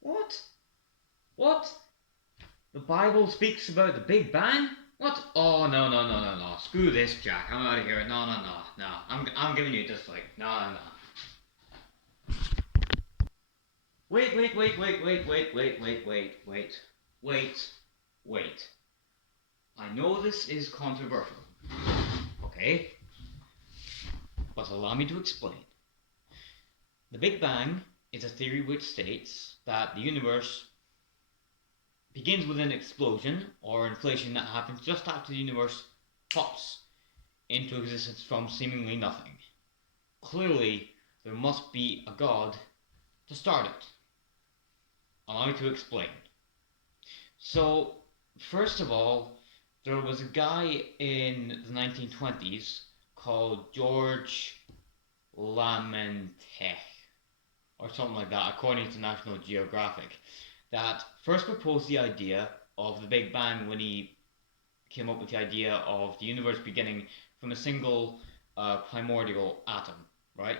What? What? The Bible speaks about the Big Bang? What? Oh, no, no, no, no, no. Screw this, Jack. I'm out of here. No, no, no, no. I'm giving you a dislike. No, no, no. Wait, wait, wait, wait, wait, wait, wait, wait, wait, wait, wait, wait. I know this is controversial, okay? But allow me to explain. The Big Bang is a theory which states that the universe begins with an explosion or inflation that happens just after the universe pops into existence from seemingly nothing. Clearly, there must be a God to start it. Allow me to explain. So, first of all, there was a guy in the 1920s called George Lamentech, or something like that, according to National Geographic, that first proposed the idea of the Big Bang when he came up with the idea of the universe beginning from a single primordial atom, right?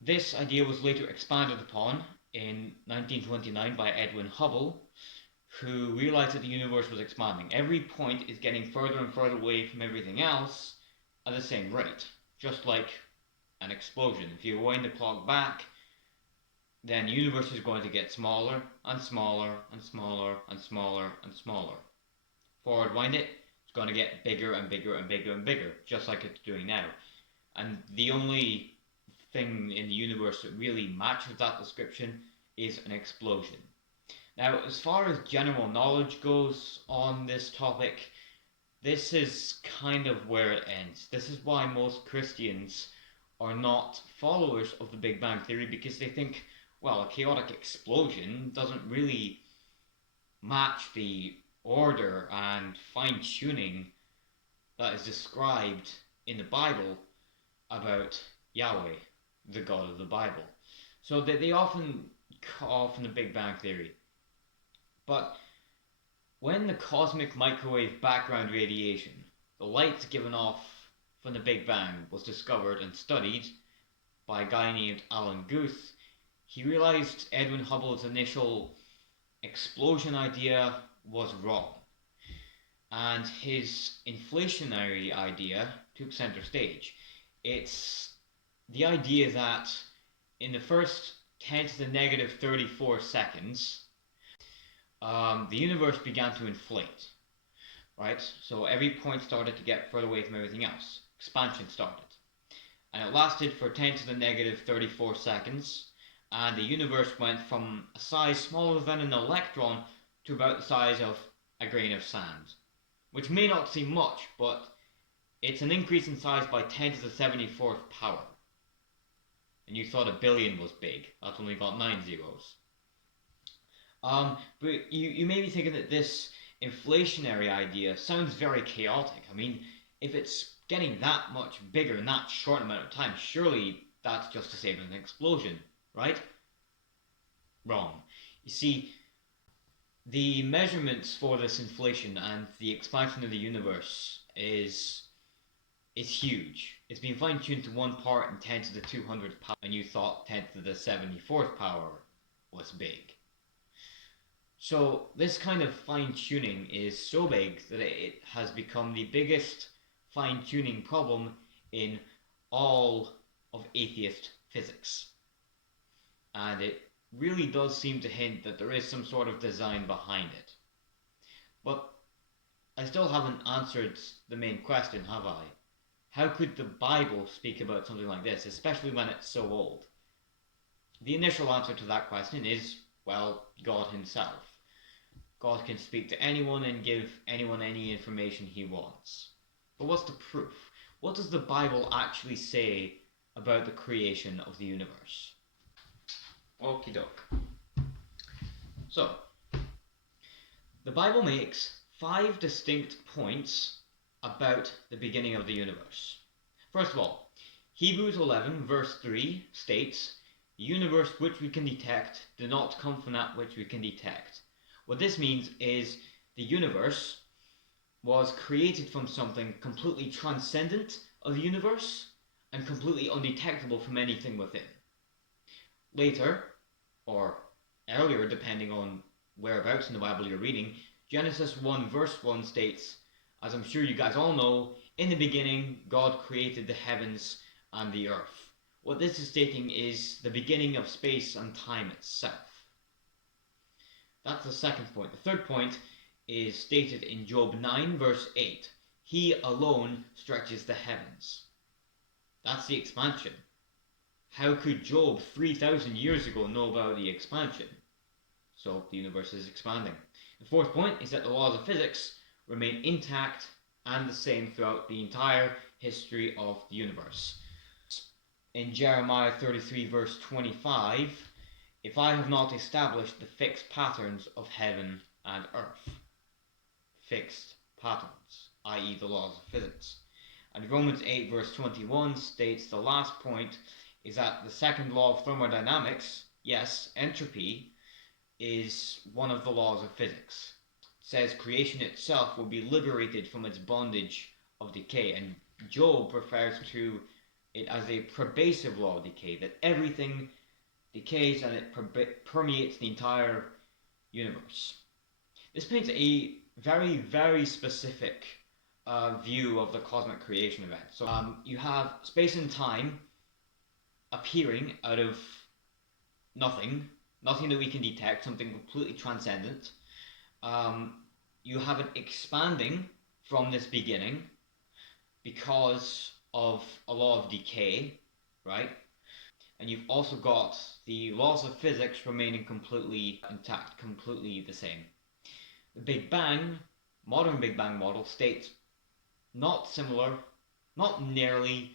This idea was later expanded upon in 1929 by Edwin Hubble, who realized that the universe was expanding. Every point is getting further and further away from everything else at the same rate, just like an explosion. If you wind the clock back, then the universe is going to get smaller and smaller and smaller and smaller and smaller. Forward wind it, it's going to get bigger and bigger and bigger and bigger, just like it's doing now. And the only thing in the universe that really matches that description is an explosion. Now, as far as general knowledge goes on this topic, this is kind of where it ends. This is why most Christians are not followers of the Big Bang Theory, because they think, well, a chaotic explosion doesn't really match the order and fine tuning that is described in the Bible about Yahweh, the God of the Bible. So they often call from the Big Bang Theory. But when the cosmic microwave background radiation, the light given off from the Big Bang, was discovered and studied by a guy named Alan Guth, he realized Edwin Hubble's initial explosion idea was wrong, and his inflationary idea took center stage. It's the idea that in the first 10 to the negative 34 seconds, the universe began to inflate, right? So every point started to get further away from everything else. Expansion started. And it lasted for 10 to the negative 34 seconds, and the universe went from a size smaller than an electron to about the size of a grain of sand. Which may not seem much, but it's an increase in size by 10 to the 74th power. And you thought a billion was big. That's only got 9 zeros. But you may be thinking that this inflationary idea sounds very chaotic. I mean, if it's getting that much bigger in that short amount of time, surely that's just the same as an explosion, right? Wrong. You see, the measurements for this inflation and the expansion of the universe is huge. It's been fine-tuned to 1 part in 10 to the 200th power, and you thought 10 to the 74th power was big. So this kind of fine-tuning is so big that it has become the biggest fine-tuning problem in all of atheist physics. And it really does seem to hint that there is some sort of design behind it. But I still haven't answered the main question, have I? How could the Bible speak about something like this, especially when it's so old? The initial answer to that question is, well, God himself. God can speak to anyone and give anyone any information he wants. But what's the proof? What does the Bible actually say about the creation of the universe? Okie doke. So, the Bible makes 5 distinct points about the beginning of the universe. First of all, Hebrews 11 verse 3 states, "The universe which we can detect did not come from that which we can detect." What this means is the universe was created from something completely transcendent of the universe and completely undetectable from anything within. Later, or earlier, depending on whereabouts in the Bible you're reading. Genesis 1 verse 1 states, as I'm sure you guys all know, in the beginning God created the heavens and the earth. What this is stating is the beginning of space and time itself. That's the second point. The third point is stated in Job 9 verse 8. He alone stretches the heavens. That's the expansion. How could Job 3,000 years ago know about the expansion? So the universe is expanding. The fourth point is that the laws of physics remain intact and the same throughout the entire history of the universe. In Jeremiah 33 verse 25, if I have not established the fixed patterns of heaven and earth. Fixed patterns, i.e. the laws of physics. And Romans 8 verse 21 states the last point is that the second law of thermodynamics, yes, entropy, is one of the laws of physics. It says creation itself will be liberated from its bondage of decay, and Job refers to it as a pervasive law of decay, that everything decays and it permeates the entire universe. This paints a very, very specific view of the cosmic creation event. So you have space and time appearing out of nothing that we can detect, something completely transcendent. You have it expanding from this beginning because of a law of decay, right? And you've also got the laws of physics remaining completely intact, completely the same. The Big Bang, modern Big Bang model states not similar, not nearly,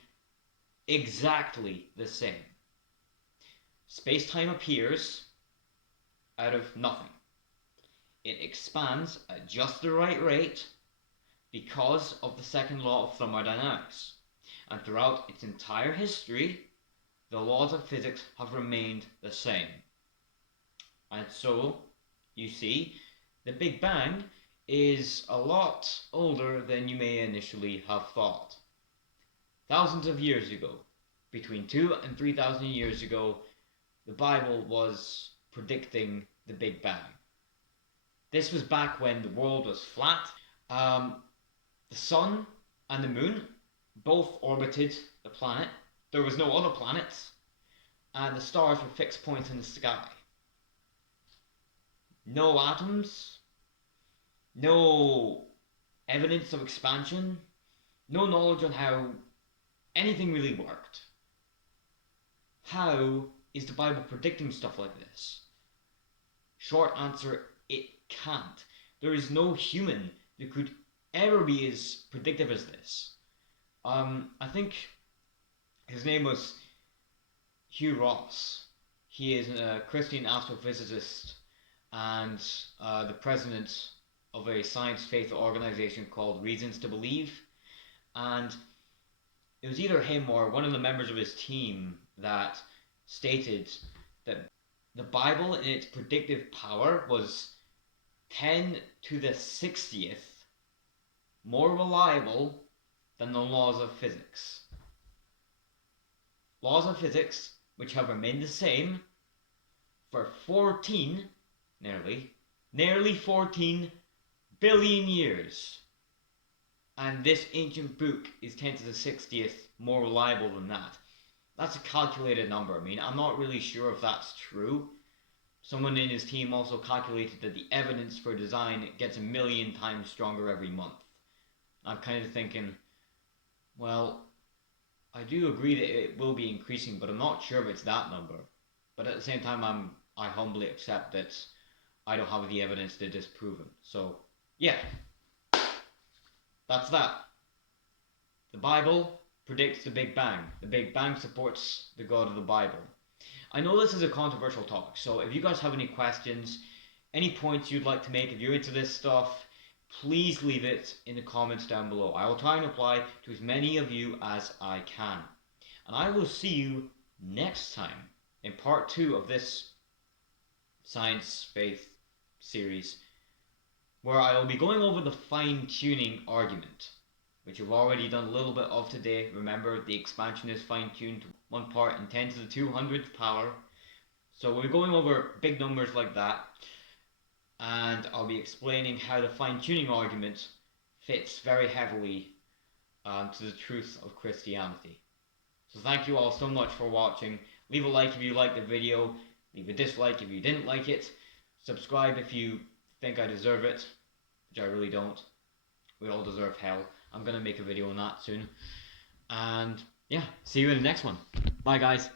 exactly the same. Space-time appears out of nothing. It expands at just the right rate because of the second law of thermodynamics. And throughout its entire history, the laws of physics have remained the same. And so, you see, the Big Bang is a lot older than you may initially have thought. Thousands of years ago, between 2,000 and 3,000 years ago, the Bible was predicting the Big Bang. This was back when the world was flat. The sun and the moon both orbited the planet. There was no other planets, and the stars were fixed points in the sky. No atoms, no evidence of expansion, no knowledge on how anything really worked. How is the Bible predicting stuff like this? Short answer, it can't. There is no human that could ever be as predictive as this. I think his name was Hugh Ross. He is a Christian astrophysicist and the president of a science faith organization called Reasons to Believe. And it was either him or one of the members of his team that stated that the Bible in its predictive power was 10 to the 60th more reliable than the laws of physics. Laws of physics which have remained the same for nearly 14 billion years. And this ancient book is 10 to the 60th more reliable than that. That's a calculated number. I mean, I'm not really sure if that's true. Someone in his team also calculated that the evidence for design gets 1,000,000 times stronger every month. I'm kind of thinking, well, I do agree that it will be increasing, but I'm not sure if it's that number. But at the same time, I humbly accept that I don't have the evidence to disprove it. So, yeah, that's that. The Bible predicts the Big Bang. The Big Bang supports the God of the Bible. I know this is a controversial topic, so if you guys have any questions, any points you'd like to make, if you're into this stuff, please leave it in the comments down below. I will try and reply to as many of you as I can. And I will see you next time in part 2 of this science faith series, where I will be going over the fine-tuning argument, which I've already done a little bit of today. Remember, the expansion is fine-tuned to 1 part in 10 to the 200th power. So we'll be going over big numbers like that, and I'll be explaining how the fine-tuning argument fits very heavily to the truth of Christianity. So thank you all so much for watching. Leave a like if you liked the video, leave a dislike if you didn't like it, subscribe if you think I deserve it, which I really don't. We all deserve hell. I'm going to make a video on that soon. And yeah, see you in the next one. Bye guys.